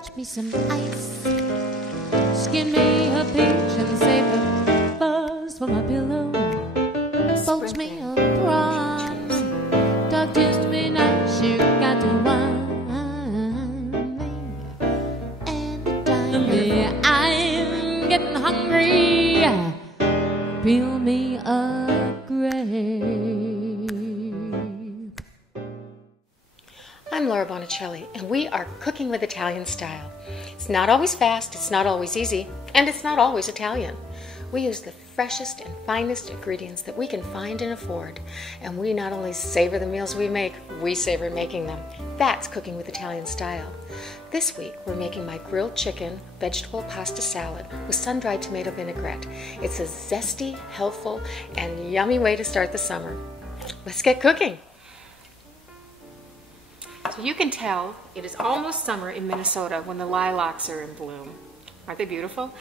fetch me some ice. Skin me a peach and save the fuzz for my pillow. Poach me a prawn, talk to me nice, you got to wine me. Anytime I'm getting hungry, peel me a grape. I'm Laura Bonicelli, and we are cooking with Italian style. It's not always fast, it's not always easy, and it's not always Italian. We use the freshest and finest ingredients that we can find and afford, and we not only savor the meals we make, we savor making them. That's cooking with Italian style. This week, we're making my grilled chicken vegetable pasta salad with sun-dried tomato vinaigrette. It's a zesty, healthful, and yummy way to start the summer. Let's get cooking. So you can tell it is almost summer in Minnesota when the lilacs are in bloom. Aren't they beautiful?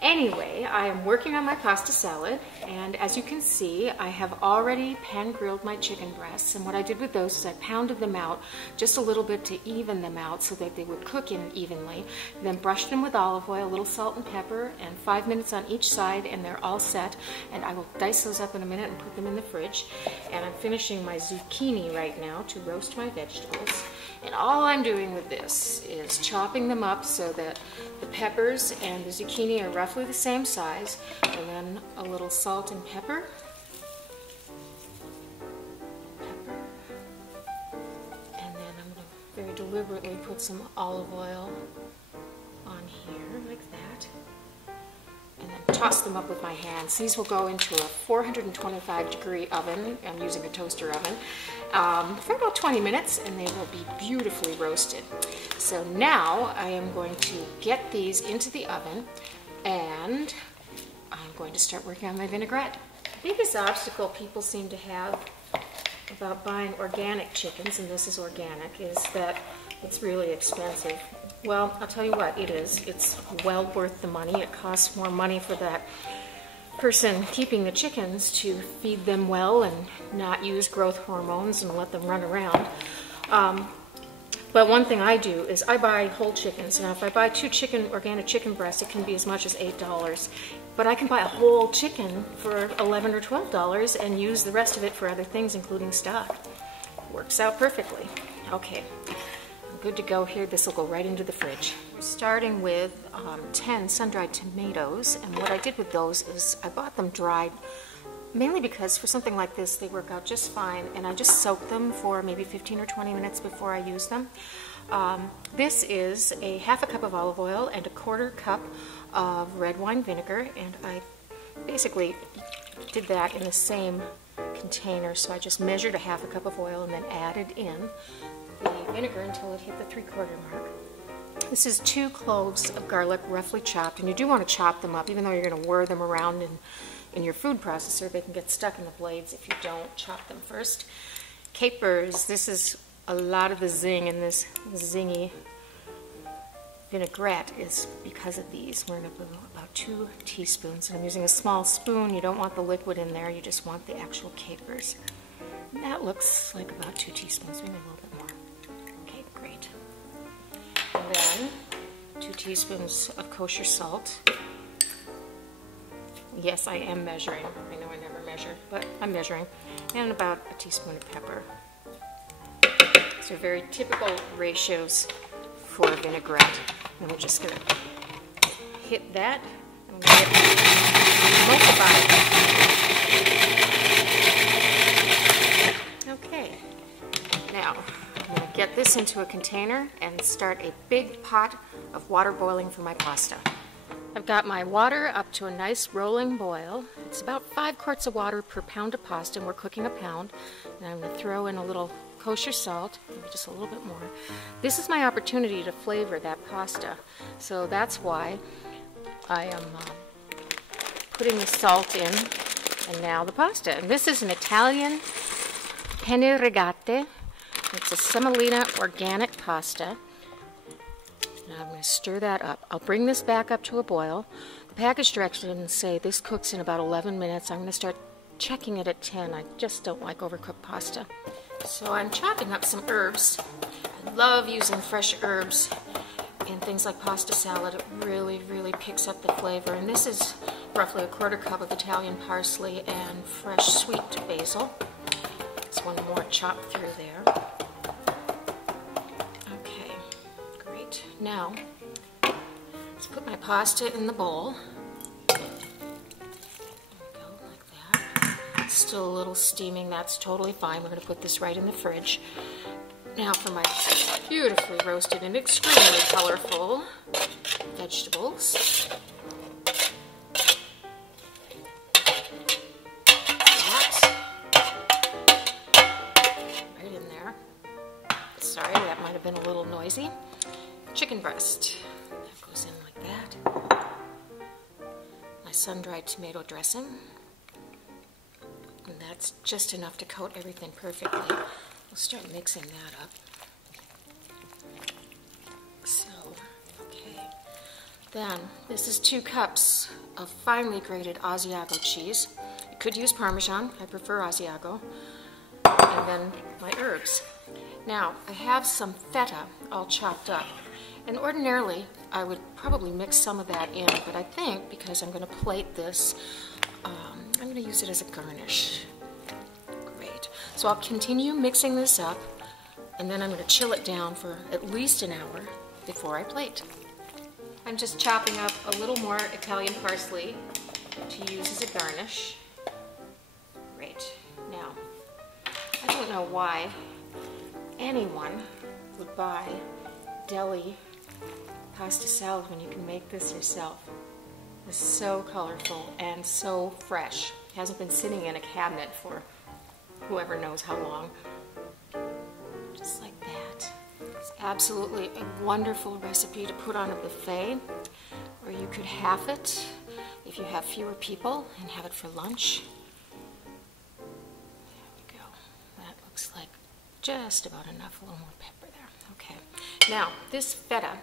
Anyway, I am working on my pasta salad, and as you can see, I have already pan-grilled my chicken breasts, and what I did with those is I pounded them out just a little bit to even them out so that they would cook in evenly, then brushed them with olive oil, a little salt and pepper, and 5 minutes on each side, and they're all set, and I will dice those up in a minute and put them in the fridge. And I'm finishing my zucchini right now to roast my vegetables. And all I'm doing with this is chopping them up so that the peppers and the zucchini are roughly the same size, and then a little salt and pepper. And then I'm going to very deliberately put some olive oil on here like that. And then toss them up with my hands. These will go into a 425-degree oven. I'm using a toaster oven for about 20 minutes, and they will be beautifully roasted. So now I am going to get these into the oven, and I'm going to start working on my vinaigrette. The biggest obstacle people seem to have about buying organic chickens, and this is organic, is that it's really expensive. Well, I'll tell you what, it is. It's well worth the money. It costs more money for that person keeping the chickens to feed them well and not use growth hormones and let them run around. But one thing I do is I buy whole chickens. Now, if I buy 2 organic chicken breasts, it can be as much as $8. But I can buy a whole chicken for $11 or $12 and use the rest of it for other things, including stock. Works out perfectly. Okay. Good to go here. This will go right into the fridge. We're starting with 10 sun-dried tomatoes, and what I did with those is I bought them dried, mainly because for something like this they work out just fine, and I just soaked them for maybe 15 or 20 minutes before I use them. This is a half a cup of olive oil and a 1/4 cup of red wine vinegar, and I basically did that in the same container, so I just measured a half a cup of oil and then added in the vinegar until it hit the 3/4 mark. This is 2 cloves of garlic roughly chopped, and you do want to chop them up. Even though you're going to whir them around in your food processor, they can get stuck in the blades if you don't chop them first. Capers, this is a lot of the zing in this zingy vinaigrette is because of these. We're going to put about 2 teaspoons, and I'm using a small spoon. You don't want the liquid in there, you just want the actual capers. And that looks like about 2 teaspoons, maybe a little bit more. Okay, great. And then 2 teaspoons of kosher salt. Yes, I am measuring. I know I never measure, but I'm measuring. And about a teaspoon of pepper. These are very typical ratios for vinaigrette. And we're just going to hit that and get multiplied. Okay, now I'm going to get this into a container and start a big pot of water boiling for my pasta. I've got my water up to a nice rolling boil. It's about 5 quarts of water per pound of pasta, and we're cooking a pound. And I'm going to throw in a little kosher salt, maybe just a little bit more. This is my opportunity to flavor that pasta, so that's why I am putting the salt in, and now the pasta. And this is an Italian penne rigate. It's a semolina organic pasta. Now I'm going to stir that up. I'll bring this back up to a boil. The package directions say this cooks in about 11 minutes. I'm going to start checking it at 10. I just don't like overcooked pasta. So I'm chopping up some herbs. I love using fresh herbs in things like pasta salad, it really, really picks up the flavor. And this is roughly a 1/4 cup of Italian parsley and fresh sweet basil. There's one more chopped through there. Okay, great. Now, let's put my pasta in the bowl. There we go, like that. It's still a little steaming, that's totally fine. We're going to put this right in the fridge. Now for my beautifully roasted and extremely colorful vegetables. Right in there. Sorry, that might have been a little noisy. Chicken breast. That goes in like that. My sun-dried tomato dressing. And that's just enough to coat everything perfectly. We'll start mixing that up. So, okay. Then, this is 2 cups of finely grated Asiago cheese. You could use Parmesan, I prefer Asiago. And then my herbs. Now, I have some feta all chopped up. And ordinarily, I would probably mix some of that in, but I think because I'm going to plate this, I'm going to use it as a garnish. So I'll continue mixing this up, and then I'm going to chill it down for at least an hour before I plate. I'm just chopping up a little more Italian parsley to use as a garnish. Great. Now, I don't know why anyone would buy deli pasta salad when you can make this yourself. It's so colorful and so fresh. It hasn't been sitting in a cabinet for whoever knows how long. Just like that. It's absolutely a wonderful recipe to put on a buffet, or you could half it if you have fewer people and have it for lunch. There we go. That looks like just about enough. A little more pepper there. Okay. Now, this feta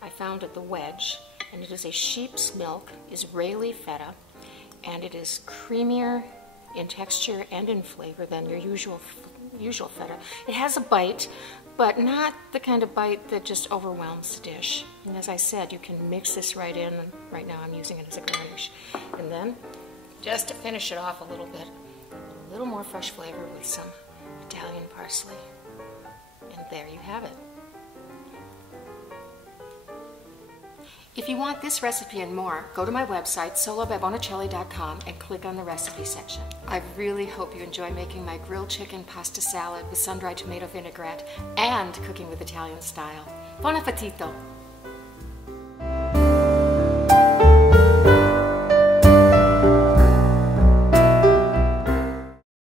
I found at the Wedge, and it is a sheep's milk Israeli feta, and it is creamier in texture and in flavor than your usual feta. It has a bite, but not the kind of bite that just overwhelms the dish. And as I said, you can mix this right in. Right now I'm using it as a garnish. And then, just to finish it off a little bit, a little more fresh flavor with some Italian parsley. And there you have it. If you want this recipe and more, go to my website, solobybonicelli.com, and click on the recipe section. I really hope you enjoy making my grilled chicken pasta salad with sun-dried tomato vinaigrette and cooking with Italian style. Buon appetito!